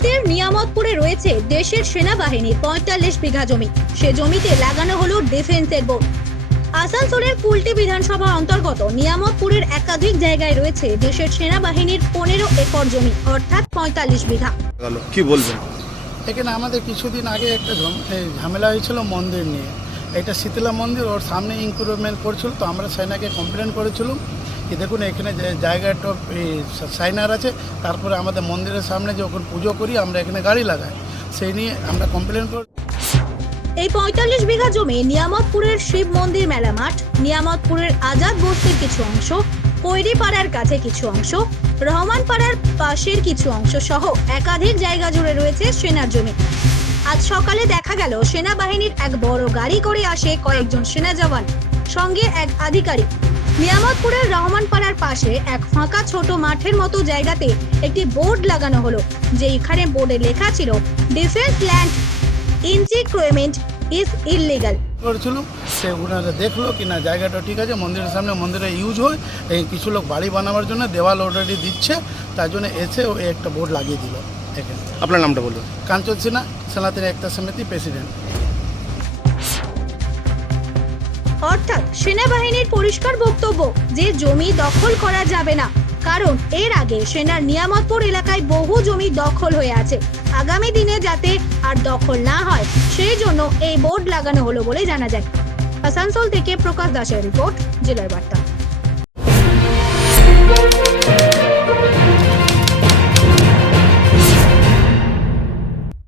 নিয়ামতপুরে রয়েছে দেশের সেনাবাহিনীর পঁয়তাল্লিশ বিঘা জমি। সে জমিতে লাগানো হলো ডিফেন্সের বোর্ড আসানসোলের কুলটি বিধানসভা অন্তর্গত নিয়ামতপুরের একাধিক জায়গায় রয়েছে দেশের সেনাবাহিনীর পনেরো একর জমি অর্থাৎ পঁয়তাল্লিশ বিঘা। কি বলবেন? এখানে আমাদের কিছুদিন আগে একটা ঝামেলা হয়েছিল মন্দির নিয়ে। এটা শীতলা মন্দির ওর সামনে ইনক্রুভমেন্ট করছিল তো আমরা সেনাকে কমপ্লেন করেছিলাম। কি দেখুন, এখানে যে জায়গাটা সাইনার আছে, তারপরে আমাদের মন্দিরের সামনে যখন পুজো করি, আমরা এখানে গাড়ি লাগাই। সেই নিয়ে আমরা কমপ্লেন করি এই পঁয়তাল্লিশ বিঘা জমি নিয়ামতপুরের শিব মন্দির মেলা মাঠ, নিয়ামতপুরের আজাদ বস্তির কিছু অংশ, কৈরিপাড়ার কাছে কিছু অংশ, রহমানপাড়ার পাশের কিছু অংশ সহ একাধিক জায়গা জুড়ে রয়েছে সেনার জমি। আজ সকালে দেখা গেল, সেনাবাহিনীর এক বড় গাড়ি করে আসে কয়েকজন সেনা জওয়ান। সঙ্গে এক আধিকারিক। নিয়ামতপুরের রহমানপাড়ার পাশে এক ফাঁকা ছোট মাঠের মতো জায়গাতে একটি বোর্ড লাগানো হলো যেইখানে বোর্ডে লেখা ছিল defence land increment is illegal. করেছিলাম সে ওনারা দেখল কি না জায়গাটা ঠিক আছে মন্দিরের সামনে মন্দিরে ইউজ হয় এই কিছু লোক বাড়ি বানাবার জন্য দেওয়াল অলরেডি দিচ্ছে তার জন্য এসে ও একটা বোর্ড লাগিয়ে দিল এখানে। আপনার নামটা বলুন। কাঞ্চন সিনহা সনাতনী একটা সমিতি প্রেসিডেন্ট। অর্থাৎ সেনাবাহিনীর পরিষ্কার বক্তব্য যে জমি দখল করা যাবে না। কারণ এর আগে সেনার নিয়ামতপুর এলাকায় বহু জমি দখল হয়ে আছে। আগামী দিনে যাতে আর দখল না হয়, সেই জন্য এই বোর্ড লাগানো হলো বলে জানা যায়। আসানসোল থেকে প্রকাশ দাসের রিপোর্ট, জেলার বার্তা।